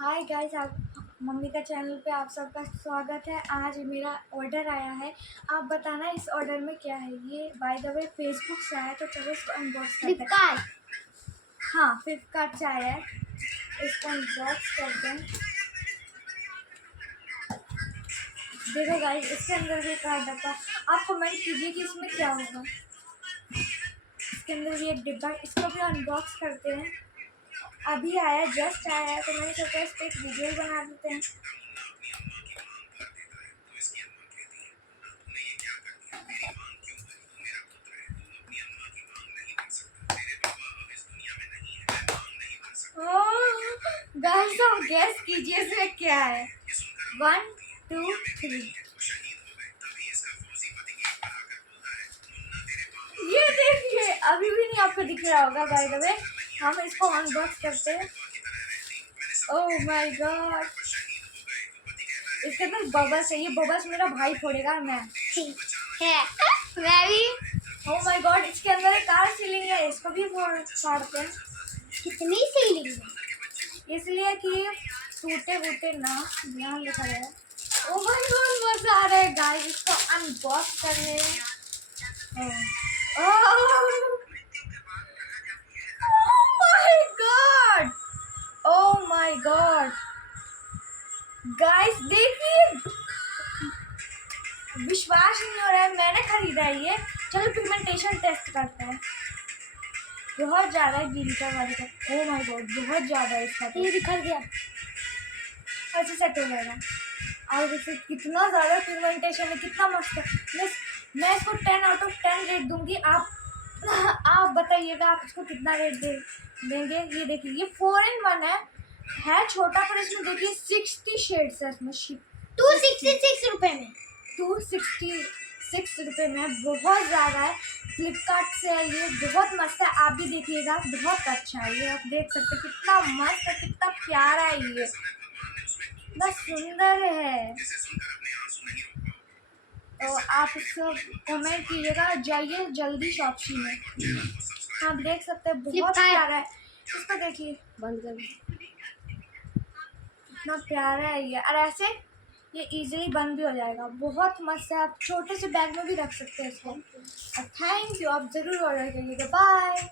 Hi guys, आप mummy का channel पे आप सबका स्वागत है। आज मेरा ऑर्डर आया है। आप बताना इस ऑर्डर में क्या है। ये बाय द वे फेसबुक से आया, तो चलो इसको अनबॉक्स करते हैं। हाँ, फ्लिपकार्ट से आया है। इसको अनबॉक्स करते हैं। देखो गाइस, इसके अंदर भी एक डब्बा। आप कमेंट कीजिए कि इसमें क्या होगा। इसके अंदर भी एक डिब्बा, इसको भी अनबॉक्स करते हैं। अभी आया, जस्ट आया है, तो मैंने सोचा इस पर एक वीडियो बना देते हैं। गाइस, आप गैस कीजिए इसमें क्या है। 1 2 3। ये देखिए, अभी भी नहीं आपको दिख रहा होगा। बाय द वे हम इसको अनबॉक्स करते हैं। ओह माय गॉड, इसके अंदर बबल्स है। ये बबल्स मेरा भाई फोड़ेगा। मैं भी। ओह माय गॉड, इसके अंदर एक कार सीलिंग है। इसको भी फाड़ते हैं। कितनी सीलिंग है? इसलिए कि टूटे वूटे ना। यहाँ लिखा है। ओह माय गॉड, मजा आ रहा है गाइस इसको अनबॉक्स करने में। ओह माय गॉड गाइस, देखिए, विश्वास नहीं हो रहा है। मैंने खरीदा है ये। चलो पिगमेंटेशन टेस्ट करते हैं। बहुत ज़्यादा है ग्लिटर वाले का। ओह माय गॉड, बहुत ज़्यादा है इसका। ये बिखर गया। अच्छे सेट हो जाएगा। और देखिए कितना ज़्यादा पिगमेंटेशन है, कितना मस्त है। मैं इसको 10 आउट ऑफ 10 रेट दूंगी। आप बताइएगा आप इसको कितना रेट देंगे। ये देखिए, ये 4 in 1 है छोटा, पर इसमें देखिए 60 शेड्स है इसमें। 266 रुपए में। 266 रुपये में बहुत ज़्यादा है। फ्लिपकार्ट से है ये, बहुत मस्त है। आप भी देखिएगा, बहुत अच्छा है ये। आप देख सकते हैं कितना मस्त है, कितना प्यारा है ये, कितना सुंदर है। तो आप इसको कमेंट कीजिएगा। जाइए जल्दी शॉपसी में। आप देख सकते हैं बहुत प्यारा है। इसको देखिए, बंद कर। कितना प्यारा है ये। और ऐसे ये इजीली बंद भी हो जाएगा। बहुत मस्त है। आप छोटे से बैग में भी रख सकते हैं इसको। Thank you. आप ज़रूर ऑर्डर करिएगा। बाय।